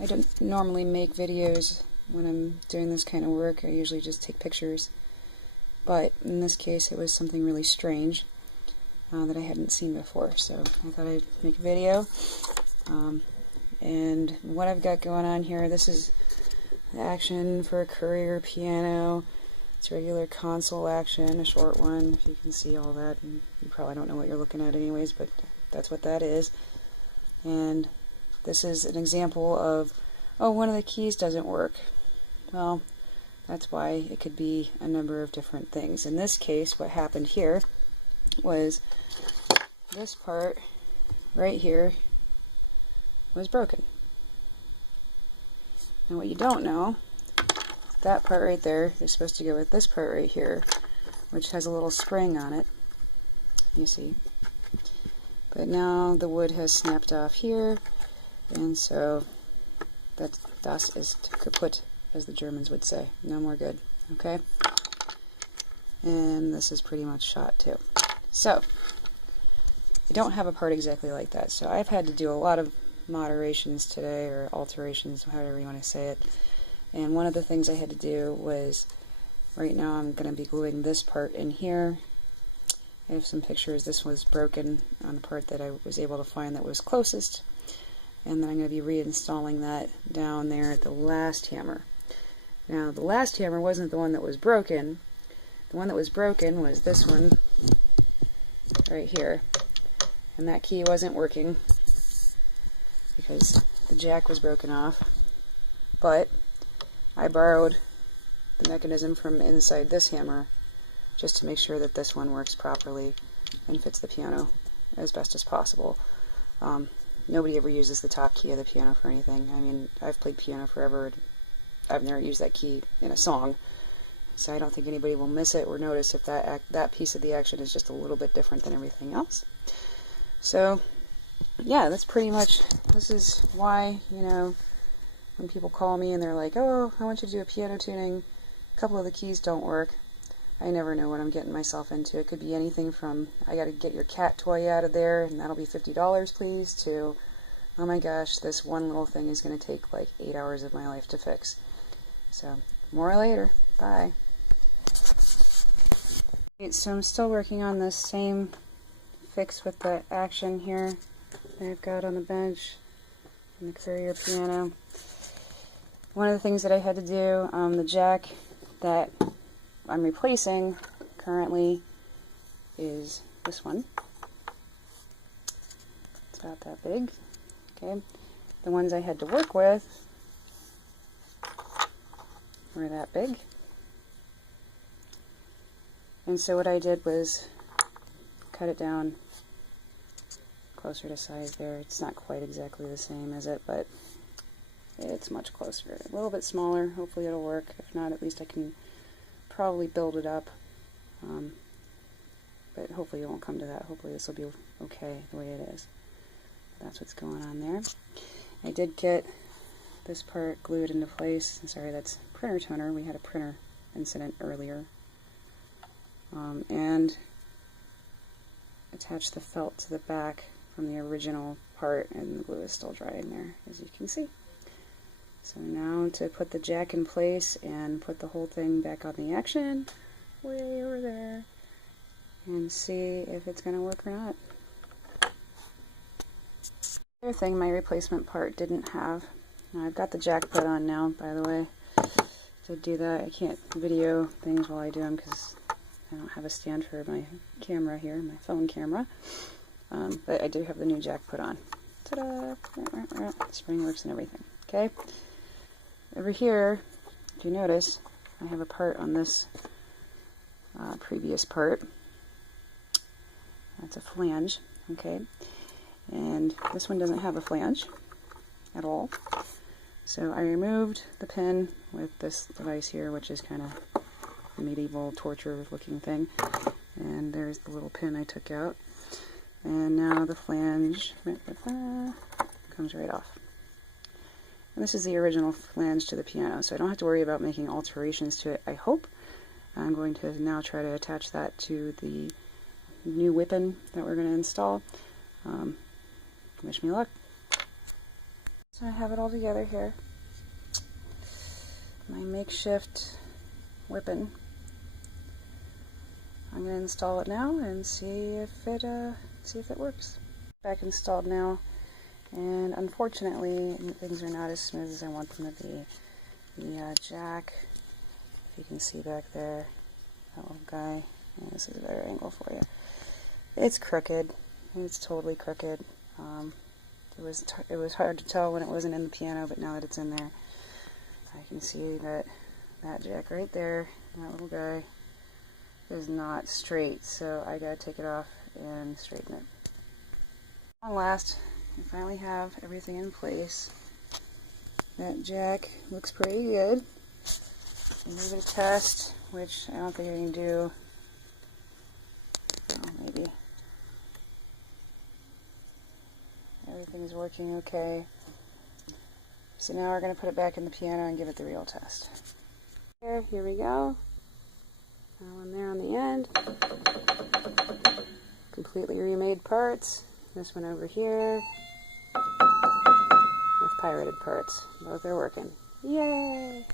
I don't normally make videos when I'm doing this kind of work. I usually just take pictures. But in this case, it was something really strange that I hadn't seen before. So I thought I'd make a video. And what I've got going on here, this is the action for a Courier piano. It's regular console action, a short one, if you can see all that. And you probably don't know what you're looking at anyways, but that's what that is. And this is an example of, oh, one of the keys doesn't work. Well, that's why it could be a number of different things. In this case, what happened here was this part right here was broken. Now what you don't know, that part right there is supposed to go with this part right here, which has a little spring on it, you see. But now the wood has snapped off here, and so das ist kaputt, as the Germans would say. No more good, okay? And this is pretty much shot too. So, I don't have a part exactly like that, so I've had to do a lot of moderations today, or alterations, however you want to say it. And one of the things I had to do was, right now I'm going to be gluing this part in here. I have some pictures. This was broken on the part that I was able to find that was closest. And then I'm going to be reinstalling that down there at the last hammer. Now, the last hammer wasn't the one that was broken. The one that was broken was this one right here. And that key wasn't working because the jack was broken off. But I borrowed the mechanism from inside this hammer just to make sure that this one works properly and fits the piano as best as possible. Nobody ever uses the top key of the piano for anything. I mean, I've played piano forever. I've never used that key in a song, so I don't think anybody will miss it or notice if that piece of the action is just a little bit different than everything else. So, yeah, that's pretty much, this is why, you know, when people call me and they're like, oh, I want you to do a piano tuning, a couple of the keys don't work, I never know what I'm getting myself into. It could be anything from, I gotta get your cat toy out of there and that'll be $50 please, to, oh my gosh, this one little thing is gonna take like 8 hours of my life to fix. So, more later. Bye. Okay, so I'm still working on this same fix with the action here that I've got on the bench in the Courier piano. One of the things that I had to do, the jack that I'm replacing currently is this one. It's about that big. Okay. The ones I had to work with were that big. And so what I did was cut it down closer to size there. It's not quite exactly the same, is it? But it's much closer. A little bit smaller. Hopefully it'll work. If not, at least I can probably build it up. But hopefully it won't come to that. Hopefully this will be okay the way it is. That's what's going on there. I did get this part glued into place. Sorry, that's printer toner. We had a printer incident earlier. And attach the felt to the back from the original part, and the glue is still drying there, as you can see. So now to put the jack in place and put the whole thing back on the action, way over there, and see if it's going to work or not. The other thing my replacement part didn't have, now I've got the jack put on now, by the way. To do that, I can't video things while I do them because I don't have a stand for my camera here, my phone camera. But I do have the new jack put on. Ta-da! Spring works and everything. Okay? Over here, if you notice, I have a part on this previous part. That's a flange. Okay? And this one doesn't have a flange at all. So I removed the pin with this device here, which is kind of medieval torture looking thing. And there's the little pin I took out. And now the flange comes right off. And this is the original flange to the piano, so I don't have to worry about making alterations to it, I hope. I'm going to now try to attach that to the new whipping that we're going to install. Wish me luck. So I have it all together here. My makeshift whipping. I'm going to install it now and see if it works. Back installed now, and unfortunately things are not as smooth as I want them to be. The jack, if you can see back there, that little guy. Yeah, this is a better angle for you. It's crooked. It's totally crooked. It was hard to tell when it wasn't in the piano, but now that it's in there, I can see that that jack right there, that little guy, is not straight, so I gotta take it off and straighten it. Long last, I finally have everything in place. That jack looks pretty good. I give it a test, which I don't think I can do. Oh, maybe. Everything's working okay. So now we're going to put it back in the piano and give it the real test. Here we go. That one there on the end. Completely remade parts. This one over here. With pirated parts. Both are working. Yay!